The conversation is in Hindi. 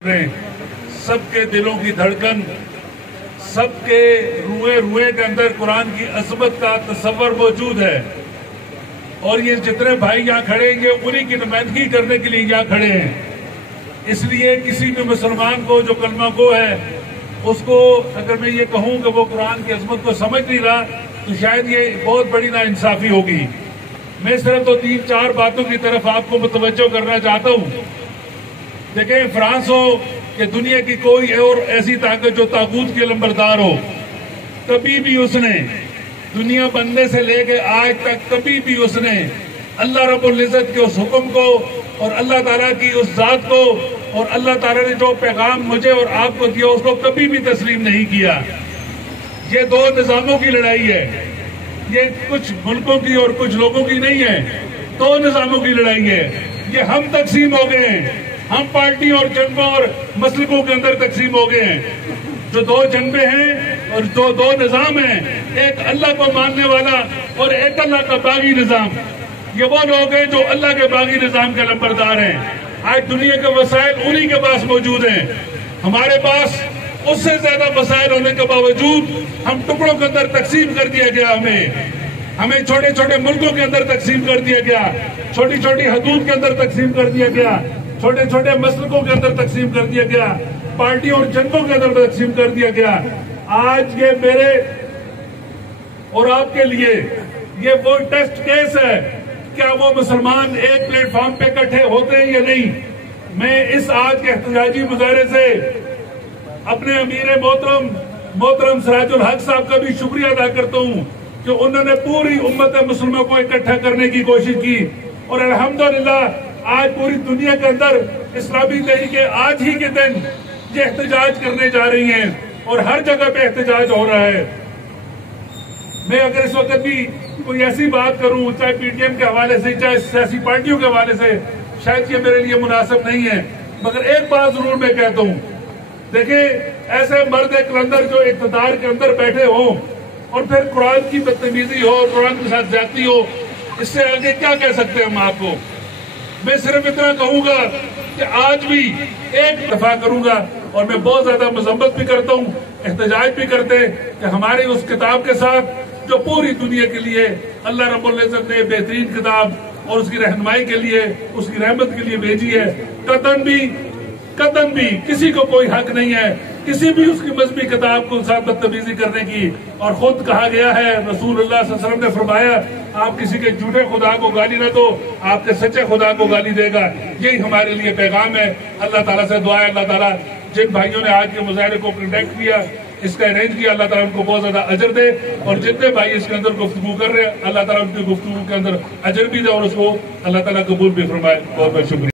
सबके दिलों की धड़कन, सबके रुए के अंदर कुरान की अज़मत का तसव्वुर मौजूद है। और ये जितने भाई यहाँ खड़े हैं ये उन्हीं की नुमाइंदगी करने के लिए यहाँ खड़े हैं। इसलिए किसी भी मुसलमान को जो कलमा गो है उसको अगर मैं ये कहूँ कि वो कुरान की अज़मत को समझ नहीं रहा तो शायद ये बहुत बड़ी नाइंसाफी होगी। मैं सिर्फ तो 3-4 बातों की तरफ आपको मुतवज्जो करना चाहता हूँ। देखें, फ्रांस हो कि दुनिया की कोई और ऐसी ताकत जो ताकूत के लंबरदार हो, कभी भी उसने दुनिया बनने से लेकर आज तक कभी भी उसने अल्लाह रब्बुल इज्जत के उस हुक्म को और अल्लाह ताला की उस जात को और अल्लाह ताला ने जो पैगाम मुझे और आपको दिया उसको कभी भी तस्लीम नहीं किया। ये दो निजामों की लड़ाई है, ये कुछ मुल्कों की और कुछ लोगों की नहीं है, दो निजामों की लड़ाई है। ये हम तकसीम हो गए हैं, हम पार्टी और जंगों और मसलकों के अंदर तकसीम हो गए हैं। जो दो जंबे हैं और जो दो निजाम हैं, एक अल्लाह को मानने वाला और एक अल्लाह का बागी निजाम। ये वो लोग हैं जो अल्लाह के बागी निजाम के लंबरदार हैं। आज दुनिया के वसाइल उन्हीं के पास मौजूद हैं। हमारे पास उससे ज्यादा वसाइल होने के बावजूद हम टुकड़ों के अंदर तकसीम कर दिया गया। हमें छोटे छोटे मुल्कों के अंदर तकसीम कर दिया गया, छोटी छोटी हदूद के अंदर तकसीम कर दिया गया, छोटे छोटे मसलकों के अंदर तकसीम कर दिया गया, पार्टी और जंगों के अंदर तकसीम कर दिया गया। आज ये मेरे और आपके लिए ये वो टेस्ट केस है, क्या वो मुसलमान एक प्लेटफॉर्म पे इकट्ठे होते हैं या नहीं। मैं इस आज के एहतजाजी मुजाहरे से अपने अमीर मोहतरम सिराजुल हक साहब का भी शुक्रिया अदा करता हूँ कि उन्होंने पूरी उम्मत मुसलमान को इकट्ठा करने की कोशिश की। और अल्हम्दुलिल्लाह आज पूरी दुनिया के अंदर इस्लामी तहरीके आज ही के दिन ये एहतजाज करने जा रही हैं और हर जगह पे एहतजाज हो रहा है। मैं अगर इस वक्त भी कोई ऐसी बात करूं, चाहे पीटीएम के हवाले से, चाहे सियासी पार्टियों के हवाले से, शायद ये मेरे लिए मुनासिब नहीं है, मगर एक बात जरूर मैं कहता हूं। देखिए, ऐसे मर्द कलंदर जो इक़्तिदार के अंदर बैठे हो और फिर कुरान की बदतमीजी हो, कुरान के साथ ज्यादती हो, इससे आगे क्या कह सकते हैं हम आपको। मैं सिर्फ इतना कहूंगा कि आज भी एक दफा करूंगा और मैं बहुत ज्यादा मजम्मत भी करता हूँ, एहतजाज भी करते कि हमारी उस किताब के साथ जो पूरी दुनिया के लिए अल्लाह रब्बुल इज्जत ने बेहतरीन किताब और उसकी रहनुमाई के लिए, उसकी रहमत के लिए भेजी है, कतन भी किसी को कोई हक नहीं है किसी भी उसकी मजहबी किताब को साथ बदतमीजी करने की। और खुद कहा गया है, रसूलुल्लाह सल्लल्लाहु अलैहि वसल्लम ने फरमाया, आप किसी के झूठे खुदा को गाली न दो, आपके सच्चे खुदा को गाली देगा। यही हमारे लिए पैगाम है। अल्लाह ताला से दुआ है, अल्लाह ताला जिन भाइयों ने आज के मुजाहरे को कंडक्ट किया, इसका अरेंज किया, अल्लाह ताला उनको बहुत ज्यादा अजर दे। और जितने भाई इसके अंदर गुफ्तगू कर रहे हैं, अल्लाह ताला उनकी गुफ्तगू के अंदर अजर भी दे और उसको अल्लाह ताला कबूल भी फरमाए। बहुत बहुत शुक्रिया।